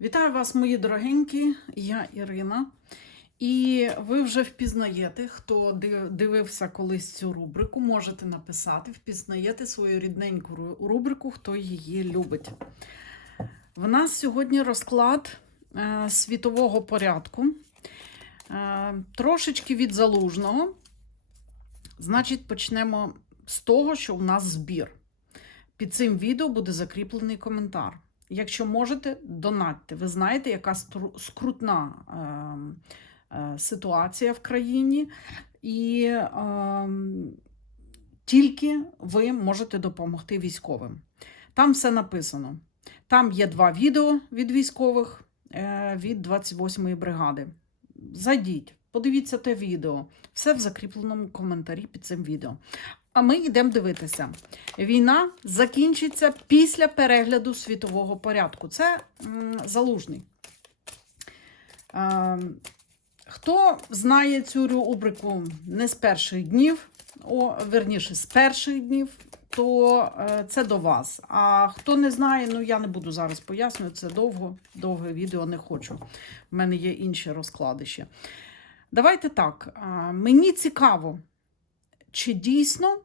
Вітаю вас, мої дорогенькі, я Ірина. І ви вже впізнаєте, хто дивився колись цю рубрику, можете написати, впізнаєте свою рідненьку рубрику, хто її любить. В нас сьогодні розклад е, світового порядку. Е, трошечки від залужного. Значить, почнемо з того, що у нас збір. Під цим відео буде закріплений коментар. Якщо можете, донатьте. Ви знаєте, яка скрутна е, е, ситуація в країні, і е, тільки ви можете допомогти військовим. Там все написано. Там є два відео від військових е, від 28-ї бригади. Зайдіть, подивіться те відео. Все в закріпленому коментарі під цим відео. А ми йдемо дивитися. Війна закінчиться після перегляду світового порядку. Це м, залужний. Е, хто знає цю рубрику не з перших днів, о, верніше, з перших днів, то е, це до вас. А хто не знає, ну я не буду зараз пояснювати, це довго, довге відео не хочу. У мене є інші розклади ще. Давайте так. а, Мені цікаво, чи дійсно.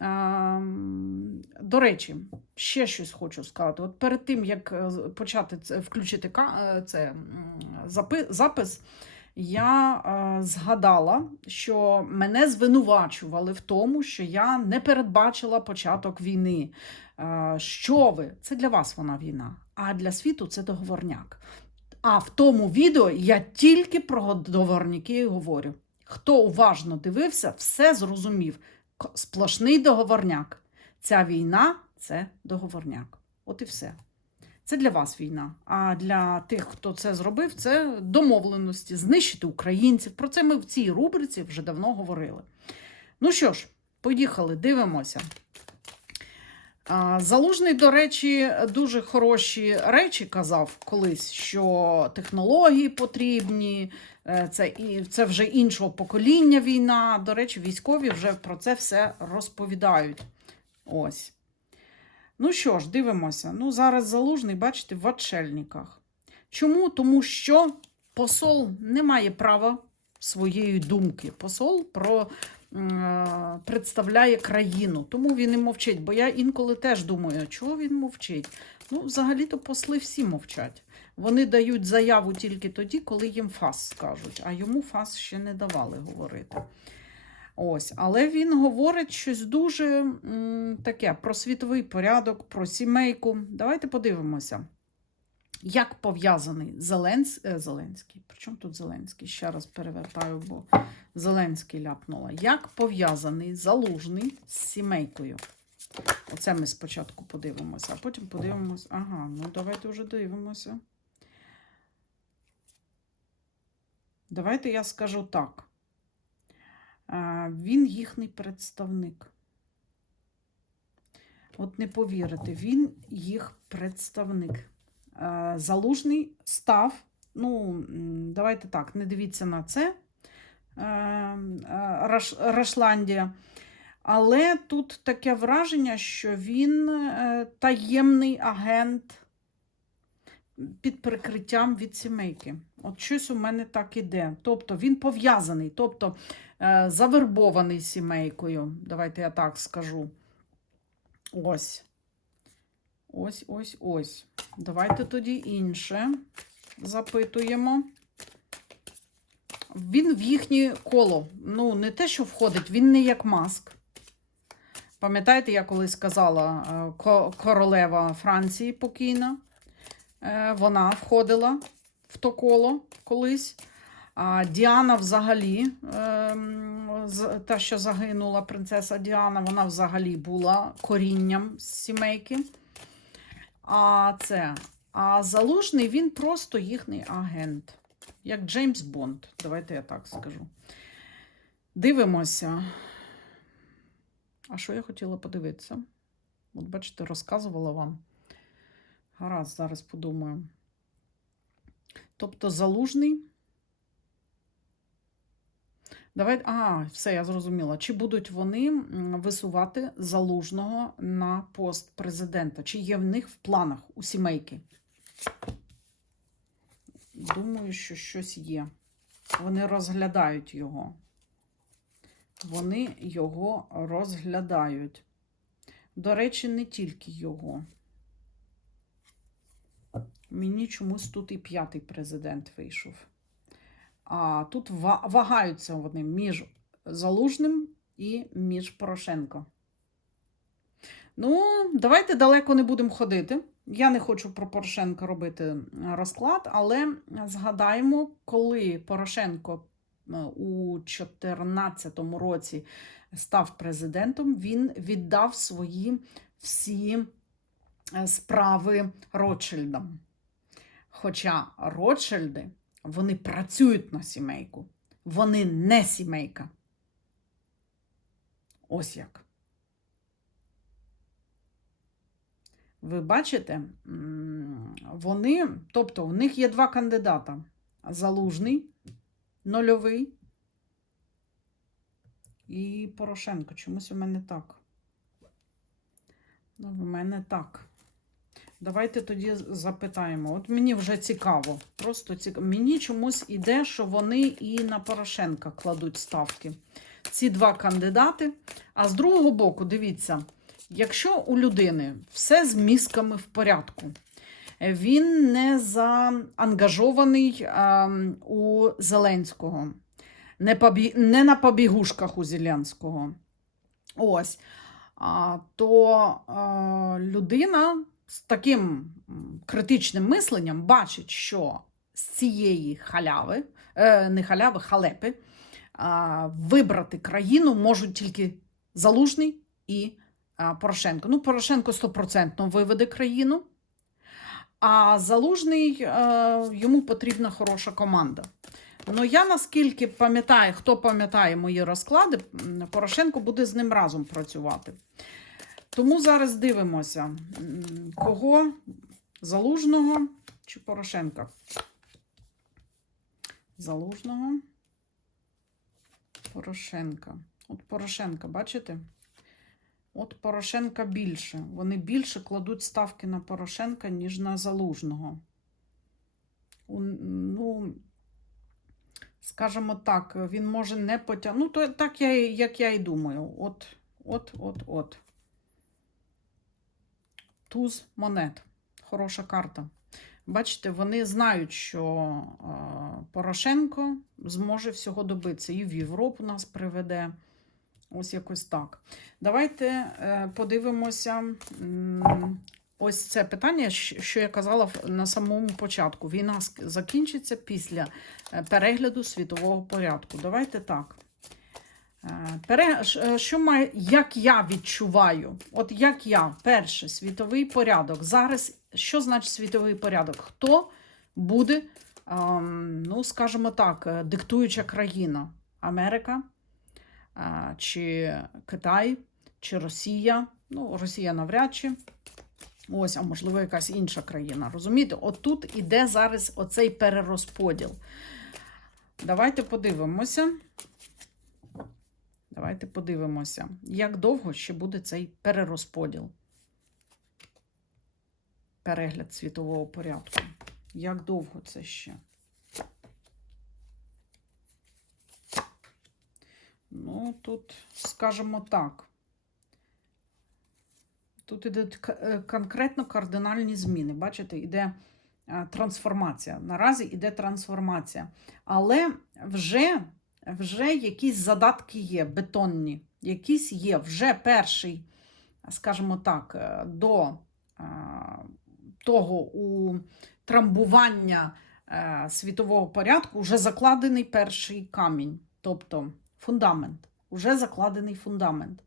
Ем, До речі, ще щось хочу сказати. От перед тим, як е, почати це, включити е, це, запис, я е, згадала, що мене звинувачували в тому, що я не передбачила початок війни. Е, Що ви? Це для вас вона війна, а для світу це договорняк. А в тому відео я тільки про договорняки говорю. Хто уважно дивився, все зрозумів. Сплошний договорняк. Ця війна це договорняк. От і все. Це для вас війна. А для тих, хто це зробив, це домовленості, знищити українців. Про це ми в цій рубриці вже давно говорили. Ну що ж, поїхали, дивимося. Залужний, до речі, дуже хороші речі казав колись, що технології потрібні, е, це, це вже іншого покоління війна. До речі, військові вже про це все розповідають. Ось. Ну що ж, дивимося. Ну, зараз залужний, бачите, в отшельниках. Чому? Тому що посол не має права своєї думки. Посол про, представляє країну, тому він і мовчить. Бо я інколи теж думаю, чого він мовчить? Ну, взагалі-то посли всі мовчать. Вони дають заяву тільки тоді, коли їм фас скажуть, а йому фас ще не давали говорити. Ось, але він говорить щось дуже м, таке про світовий порядок, про сімейку. Давайте подивимося, як пов'язаний Зеленс... е, Зеленський. Причому тут Зеленський? Ще раз перевертаю, бо Зеленський ляпнула. Як пов'язаний залужний з сімейкою? Оце ми спочатку подивимося, а потім подивимося. Ага, ну давайте вже дивимося. Давайте я скажу так. Він їхній представник. От не повірите, він їх представник. А, Залужний став, ну, давайте так, не дивіться на це. е, е, Рашландія. Але тут таке враження, що він е, таємний агент під прикриттям від сімейки. От щось у мене так іде. Тобто він пов'язаний, тобто е, завербований сімейкою. Давайте я так скажу. Ось. Ось, ось, ось. Давайте тоді інше запитуємо. Він в їхнє коло. Ну, не те, що входить, він не як маск. Пам'ятаєте, я колись казала, е, королева Франції покійна. Е, Вона входила в то коло колись. А Діана взагалі, ем, та, що загинула принцеса Діана, вона взагалі була корінням сімейки. А це. А залужний він просто їхній агент, як Джеймс Бонд. Давайте я так скажу. Дивимося. А що я хотіла подивитися? От бачите, розказувала вам. Гаразд, зараз подумаю. Тобто залужний. Давайте, а, все, я зрозуміла. Чи будуть вони висувати залужного на пост президента? Чи є в них в планах у сімейки? думаю, що щось є. Вони розглядають його. Вони його розглядають. До речі, не тільки його. Мені чомусь тут і п'ятий президент вийшов. А тут вагаються вони між Залужним і між Порошенко. Ну, давайте далеко не будемо ходити. Я не хочу про Порошенка робити розклад, але згадаємо, коли Порошенко у 2014 році став президентом, він віддав свої всі е, справи Ротшильдам. Хоча Ротшильди, вони працюють на сімейку, вони не сімейка. Ось як. Ви бачите, вони, тобто, у них є два кандидата: Залужний, нульовий і Порошенко. Чомусь у мене так. Ну, в мене так. Давайте тоді запитаємо. От мені вже цікаво. Просто цікаво. Мені чомусь іде, що вони і на Порошенка кладуть ставки. Ці два кандидати. А з другого боку, дивіться, якщо у людини все з мізками в порядку, він не заангажований ем, у Зеленського, не, побі... не на побігушках у Зеленського. Ось. А, то а, людина з таким критичним мисленням бачить, що з цієї халяви, е, не халяви, халепи, вибрати країну можуть тільки Залужний і Порошенко. Ну, Порошенко стопроцентно виведе країну, а Залужний е, йому потрібна хороша команда. Ну, я наскільки пам'ятаю, хто пам'ятає мої розклади, Порошенко буде з ним разом працювати. Тому зараз дивимося, кого Залужного чи Порошенка. Залужного. Порошенка. От Порошенка, бачите? От Порошенка більше. Вони більше кладуть ставки на Порошенка, ніж на Залужного. Ну, скажімо так, він може не потягнути. Ну, то так, я, як я і думаю. От, от, от, от. Туз монет. Хороша карта. Бачите, вони знають, що е, Порошенко зможе всього добитися. І в Європу нас приведе. Ось якось так. Давайте е, подивимося. Ось це питання, що я казала на самому початку. Війна закінчиться після е, перегляду світового порядку. Давайте так. Е, Що має, як я відчуваю? От як я, перше, світовий порядок. Зараз що значить світовий порядок? Хто буде, ем, ну, скажімо так, е, диктуюча країна? Америка, е, чи Китай, чи Росія? Ну, Росія навряд чи. Ось, а можливо, якась інша країна. Розумієте? От тут іде зараз оцей перерозподіл. Давайте подивимося. Давайте подивимося, як довго ще буде цей перерозподіл. Перегляд світового порядку. Як довго це ще? Ну, тут, скажімо так. Тут ідуть е, конкретно кардинальні зміни. Бачите, іде е, трансформація. Наразі іде трансформація. Але вже, вже якісь задатки є, бетонні. Якісь є. Вже перший, скажімо так, е, до е, того у трамбування е, світового порядку вже закладений перший камінь, тобто фундамент. Уже закладений фундамент.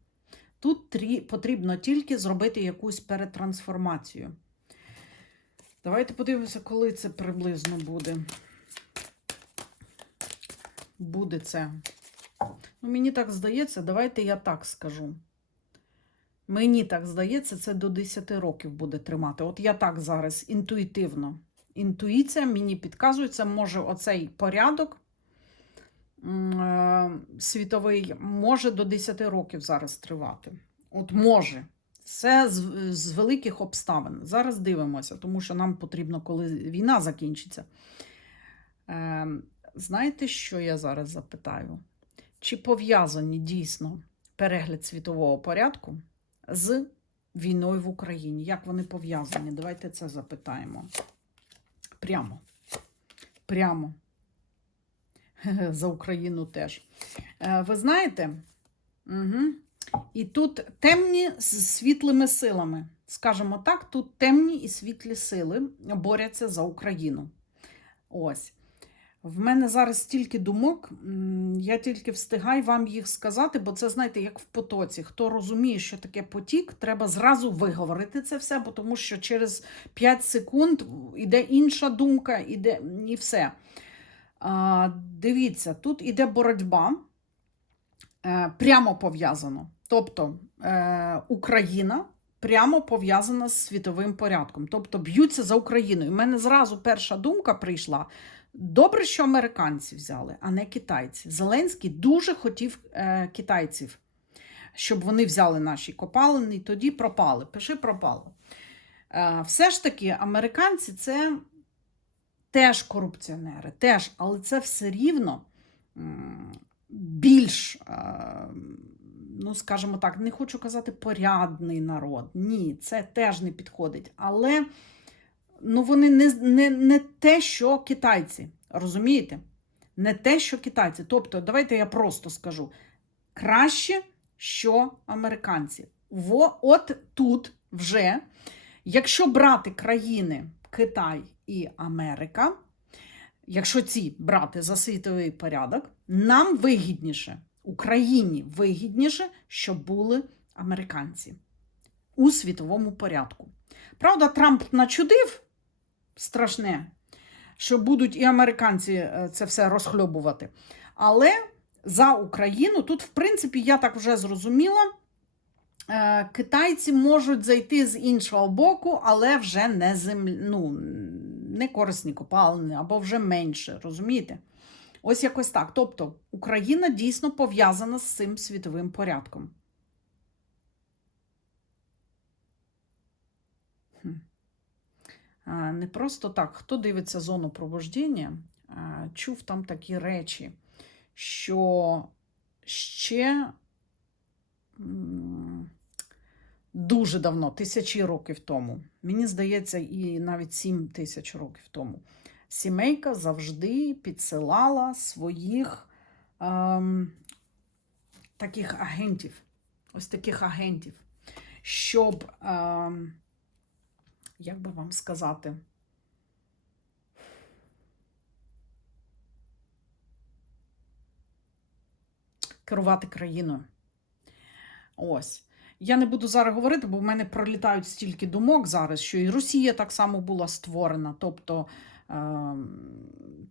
Тут трі- потрібно тільки зробити якусь перетрансформацію. Давайте подивимося, коли це приблизно буде. Буде це. Ну, мені так здається, давайте я так скажу. Мені так здається, це до 10 років буде тримати. От я так зараз інтуїтивно. Інтуїція мені підказує, це може оцей порядок е, світовий може до 10 років зараз тривати. От може. Це з, з великих обставин. Зараз дивимося, тому що нам потрібно, коли війна закінчиться. Знаєте, що я зараз запитаю? Чи пов'язані дійсно перегляд світового порядку з війною в Україні? Як вони пов'язані? Давайте це запитаємо. Прямо. Прямо. За Україну теж. Е, ви знаєте? Угу. І тут темні з світлими силами. Скажімо так, тут темні і світлі сили борються за Україну. Ось. В мене зараз стільки думок, я тільки встигаю вам їх сказати, бо це, знаєте, як в потоці. Хто розуміє, що таке потік, треба зразу виговорити це все, бо тому що через 5 секунд іде інша думка, іде і все. А, дивіться, тут іде боротьба е, прямо пов'язано. Тобто е, Україна прямо пов'язана з світовим порядком. Тобто б'ються за Україну. І в мене зразу перша думка прийшла. Добре, що американці взяли, а не китайці. Зеленський дуже хотів е, китайців, щоб вони взяли наші копалини, і тоді пропали. Пиши пропали. Е, все ж таки, американці це теж корупціонери, теж, але це все рівно більш, е, ну, скажімо так, не хочу казати порядний народ. Ні, це теж не підходить. Але ну, вони не, не, не те, що китайці. Розумієте? Не те, що китайці. Тобто, давайте я просто скажу: краще, що американці. Во, от тут вже, якщо брати країни Китай і Америка, якщо ці брати за світовий порядок, нам вигідніше, Україні вигідніше, щоб були американці у світовому порядку. Правда, Трамп начудив страшне, що будуть і американці е, це все розхльобувати. Але за Україну тут, в принципі, я так вже зрозуміла. е, Китайці можуть зайти з іншого боку, але вже не землі, ну, не корисні копалини, або вже менше, розумієте? Ось якось так. Тобто Україна дійсно пов'язана з цим світовим порядком. Не просто так. Хто дивиться зону пробуждення, чув там такі речі, що ще дуже давно, тисячі років тому, мені здається, і навіть сім тисяч років тому, сімейка завжди підсилала своїх ем, таких агентів, ось таких агентів, щоб. Ем, як би вам сказати, керувати країною. Ось. Я не буду зараз говорити, бо в мене пролітають стільки думок зараз, що і Росія так само була створена, тобто е,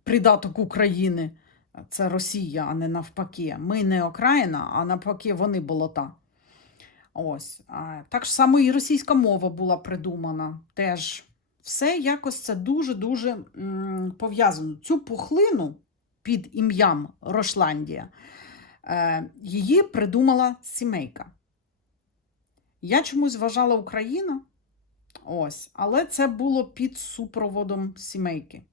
придаток України це Росія, а не навпаки. Ми не Окраїна, а навпаки, вони болота. Ось. Так само і російська мова була придумана. Теж все якось це дуже-дуже пов'язано. Цю пухлину під ім'ям Рошландія е, її придумала сімейка. Я чомусь вважала Україна, ось, але це було під супроводом сімейки.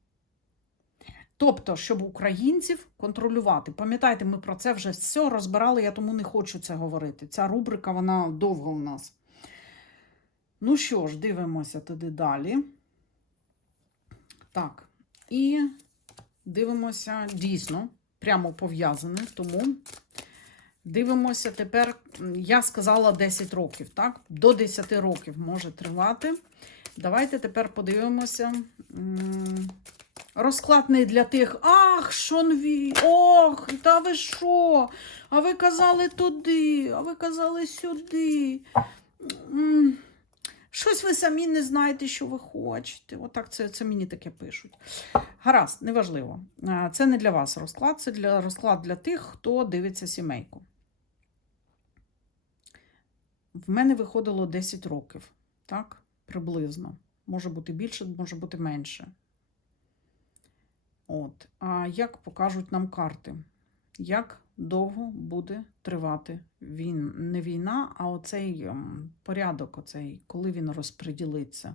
Тобто, щоб українців контролювати. Пам'ятаєте, ми про це вже все розбирали, я тому не хочу це говорити. Ця рубрика, вона довго у нас. Ну що ж, дивимося туди далі. Так, і дивимося дійсно, прямо пов'язане, тому дивимося тепер, я сказала 10 років, так? До 10 років може тривати. Давайте тепер подивимося. М, Розклад не для тих, ах, шонві, ох, та ви що? А ви казали туди, а ви казали сюди. Щось ви самі не знаєте, що ви хочете. Отак це, це мені таке пишуть. Гаразд, неважливо. Це не для вас розклад, це для розклад для тих, хто дивиться сімейку. В мене виходило 10 років, так? Приблизно. Може бути більше, може бути менше. От. А як покажуть нам карти? Як довго буде тривати він, не війна, а оцей ем, порядок, оцей, коли він розподілиться.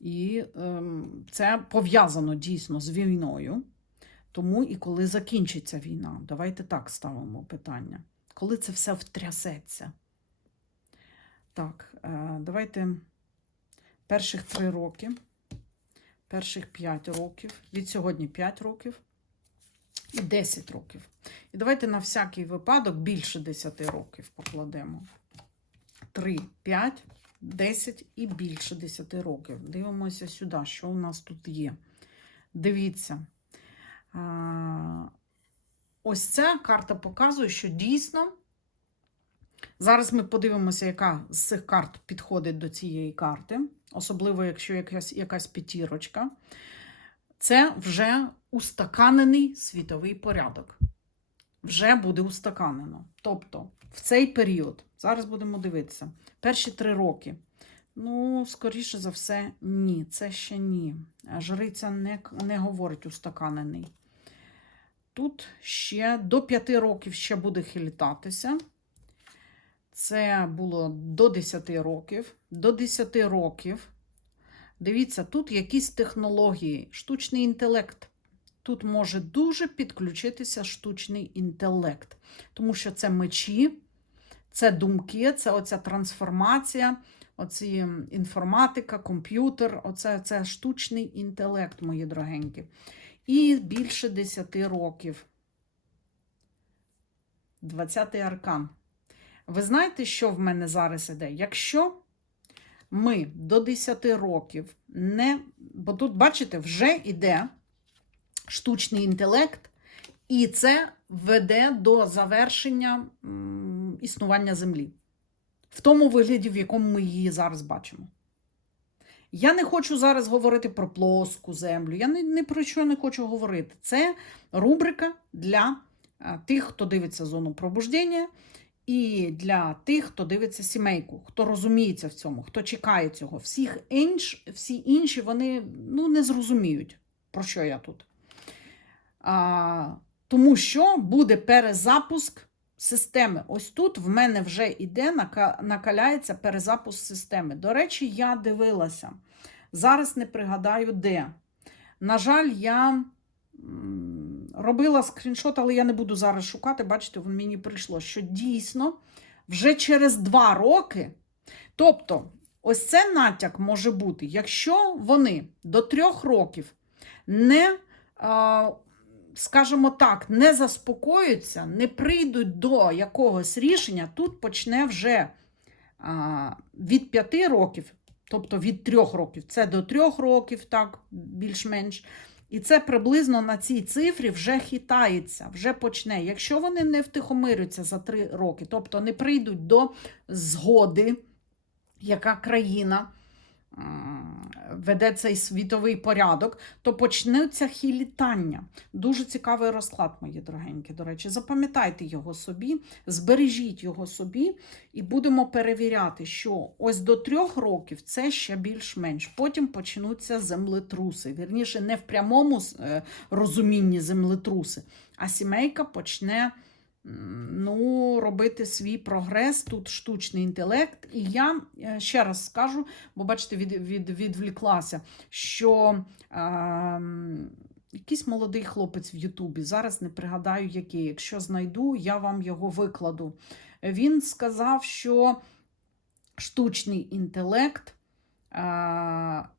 І ем, це пов'язано дійсно з війною, тому і коли закінчиться війна. Давайте так ставимо питання. Коли це все втрясеться? Так, е, давайте перших три роки, перших п'ять років, від сьогодні 5 років і 10 років. І давайте на всякий випадок більше 10 років покладемо. 3, 5, 10 і більше 10 років. Дивимося сюди, що у нас тут є. Дивіться. Ось ця карта показує, що дійсно. Зараз ми подивимося, яка з цих карт підходить до цієї карти, особливо, якщо якась, якась п'ятірочка. Це вже устаканений світовий порядок. Вже буде устаканено. Тобто, в цей період, зараз будемо дивитися, перші три роки. Ну, скоріше за все, ні, це ще ні. Жриця не, не говорить устаканений. Тут ще до 5 років ще буде хилітатися. Це було до 10 років. До 10 років. Дивіться, тут якісь технології, штучний інтелект. Тут може дуже підключитися штучний інтелект, тому що це мечі, це думки, це оця трансформація, оці інформатика, комп'ютер, оце це штучний інтелект, мої дорогенькі. І більше 10 років. 20-й аркан. Ви знаєте, що в мене зараз іде? Якщо ми до 10 років не. Бо тут, бачите, вже йде штучний інтелект, і це веде до завершення існування Землі. В тому вигляді, в якому ми її зараз бачимо. Я не хочу зараз говорити про плоску землю. Я ні, ні про що не хочу говорити. Це рубрика для а, тих, хто дивиться зону пробуждення, і для тих, хто дивиться сімейку, хто розуміється в цьому, хто чекає цього. Всіх інш, всі інші вони ну, не зрозуміють, про що я тут. А, тому що буде перезапуск системи. Ось тут в мене вже йде, накаляється перезапуск системи. До речі, я дивилася. Зараз не пригадаю, де. На жаль, я робила скріншот, але я не буду зараз шукати. Бачите, в мені прийшло, що дійсно вже через два роки. Тобто, ось це натяк може бути, якщо вони до трьох років не. скажімо так, не заспокоються, не прийдуть до якогось рішення, тут почне вже від 5 років, тобто від 3 років, це до 3 років, так, більш-менш. І це приблизно на цій цифрі вже хитається, вже почне. Якщо вони не втихомирюються за три роки, тобто не прийдуть до згоди, яка країна веде цей світовий порядок, то почнуться хілітання. Дуже цікавий розклад, мої дорогенькі. До речі, запам'ятайте його собі, збережіть його собі, і будемо перевіряти, що ось до трьох років це ще більш-менш. Потім почнуться землетруси. Вірніше, не в прямому е, розумінні землетруси, а сімейка почне. Ну, робити свій прогрес, тут штучний інтелект. І я е, ще раз скажу, бо бачите, від, від, відвліклася, що е, якийсь молодий хлопець в Ютубі, зараз не пригадаю який. Якщо знайду, я вам його викладу. Він сказав, що штучний інтелект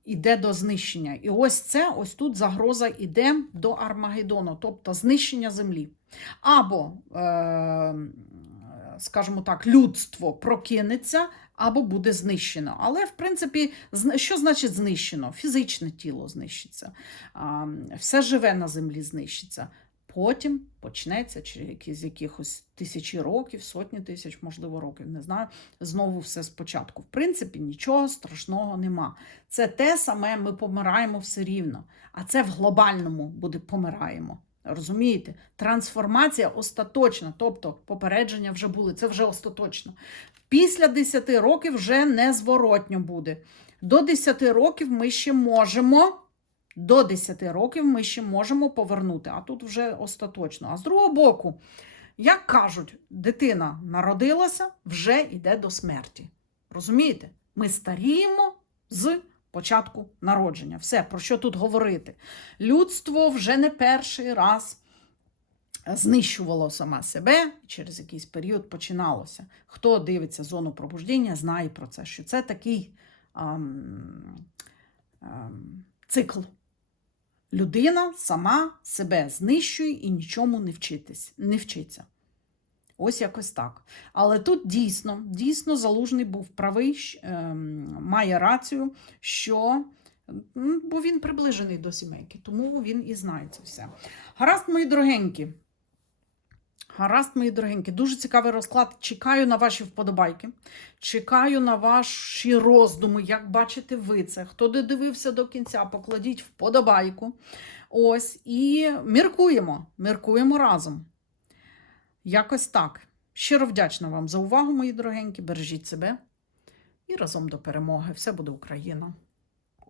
іде до знищення. І ось це, ось тут загроза іде до Армагеддону, тобто знищення землі. Або, е, скажімо так, людство прокинеться, або буде знищено. Але, в принципі, що значить знищено? Фізичне тіло знищиться, все живе на землі знищиться. Потім почнеться через якихось тисячі років, сотні тисяч, можливо, років, не знаю. Знову все спочатку. В принципі, нічого страшного нема. Це те саме, ми помираємо все рівно. А це в глобальному буде помираємо. Розумієте? Трансформація остаточна, тобто попередження вже були, це вже остаточно. Після 10 років вже незворотньо буде. До 10 років ми ще можемо. До 10 років ми ще можемо повернути, а тут вже остаточно. А з другого боку, як кажуть, дитина народилася, вже йде до смерті. Розумієте? Ми старіємо з початку народження. Все, про що тут говорити? Людство вже не перший раз знищувало саме себе, через якийсь період починалося. Хто дивиться зону пробуждення, знає про це, що це такий ам, ам, цикл. Людина сама себе знищує і нічому не, вчитись, не вчиться. Ось якось так. Але тут дійсно, дійсно залужний був правий, ем, має рацію, що бо він приближений до сімейки, тому він і знає це все. Гаразд, мої дорогенькі. Гаразд, мої дорогенькі, дуже цікавий розклад. Чекаю на ваші вподобайки. Чекаю на ваші роздуми, як бачите ви це. Хто додивився до кінця, покладіть вподобайку. Ось, і міркуємо. Міркуємо разом. Якось так. Щиро вдячна вам за увагу, мої дорогенькі. Бережіть себе і разом до перемоги. Все буде Україна!